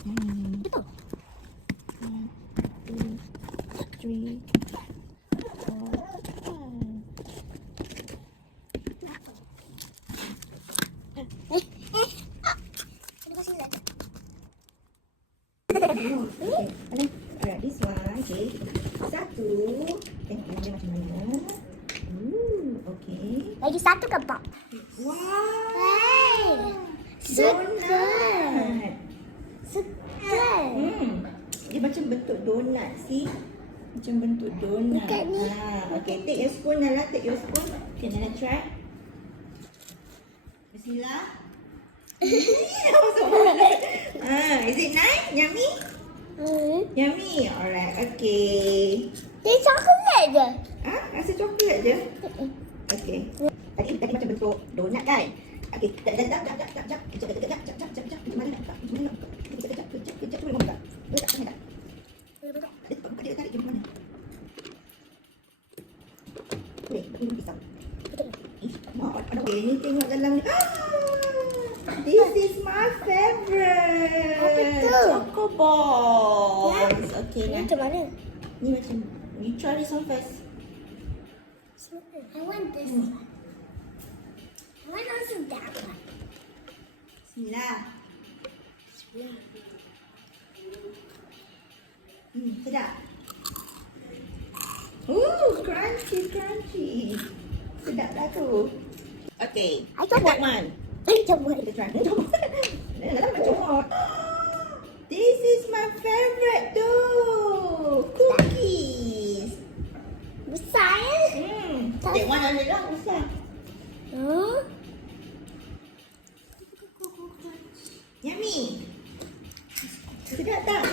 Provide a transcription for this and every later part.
Betul. 1, 2, 3, 4, 5. Alright, this one. Okay. 1. Tengok dia macam mana. Okay. Lagi 1 ke Bob? Wow. Hey. Suka. Dia macam bentuk donat, see? Macam bentuk donat. Dekat ni. Okay, take your spoon Nala, take your spoon. Okay, Nala try. Bismillah. Is it nice? Yummy? Yummy. Alright, okay. Dia coklat je. Rasa coklat je? Okay. Tadi macam bentuk donat kan? Okay, kejap. Macam mana nak buka? Kejap, boleh buka? Boleh tak? Boleh tak? Buka dia tarik je macam mana? Boleh, ini pisau. Okay, ni tengok dalam ni. This is my favorite. Apa tu? Choco balls. Okay, Ni nah. macam mana? Ni macam, you try this one first. I want this one. I want also that one. Bismillah. Sedap. Crunchy. Sedap dah tu. Okay. I coba. Man. Coba. Kita try. Dalam macam hot. This is my favorite too. Cookies. Besar ya? Take one on the long besar. Yummy. Sedap tak?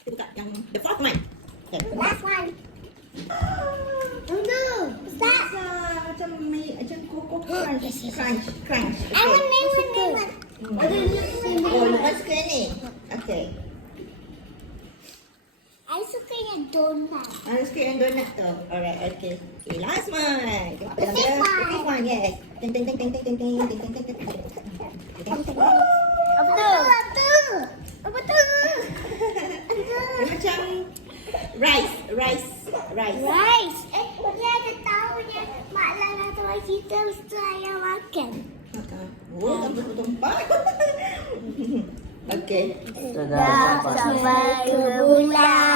Kita buka yang the fourth one. Okay. Last one. Oh no. Besar. Macam Koko crunch. Crunch. I want name. Oh, lepas suka ni. Okay. I suka yang donat. Suka yang donat tu. Alright, okay. Okay, last one. Tengok apa dalam This dia. one. This one, yes. Ting. Apa tu? Apa tu? Dia macam rice. Rice. Dia ada tahu yang Mak Lala tahu kita mesti ayam makan. Oh, tak bertempat. Okay. Dah sampai ke bulan.